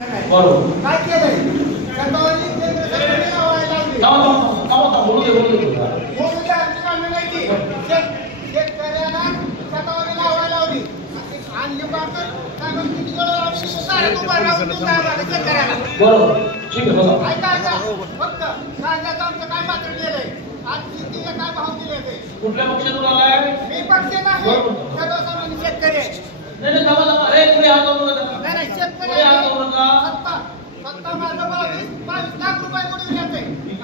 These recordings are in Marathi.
बरोबर काय केलंय शतावरी केंद्र सरकारने लावायला लावली. बोलू दे बोलू द्या, आमची मागणी नाही ती. शेतकऱ्याला शतावरी लावायला लावली आणि बाकर काय म्हणते ती वेळ लावली, सारे उभा राहून देऊन द्यावं लागेल शेतकऱ्याला. बरोबर ठीक आहे बघा ऐका फक्त कांद्याचं आमचं काय मात्र केलंय, आज शेतीला काय भाव दिले ते. कुठल्या पक्षातून आलाय? मी पक्ष नाही, सर्वसामान्य शेतकरी आहे. नाही अरे तुम्ही हात करू नका. नाही शेतकरी पुढे हात करू नका. सत्ता माझं 22 लाख रुपये कोणी घेते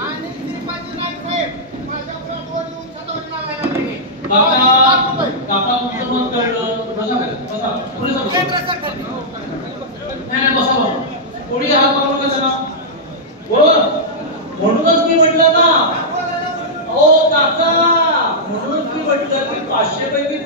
आणि श्रीपाजी नाईक साहेब माझ्या प्लॉटवर येऊन शतावरी लावायला लागले. 22 लाख रुपये. काका तुमचं मत कळलं. बसा पुढे सांगा. केंद्र सरकार नाही बसा बा. पुढे हात करू नका जरा. बरोबर म्हणूनच मी म्हटलं ना ओ काका, म्हणूनच मी म्हटलं की 500 पैकी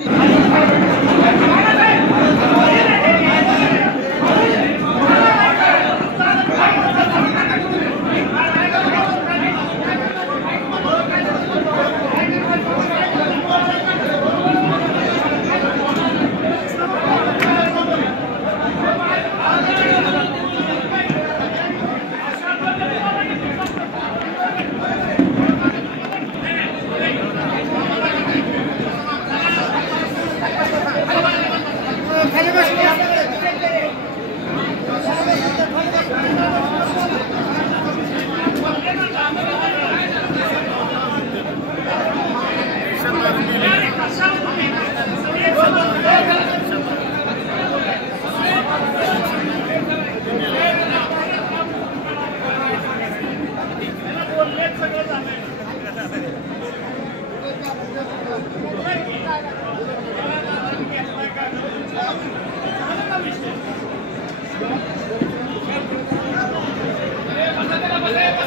Vamos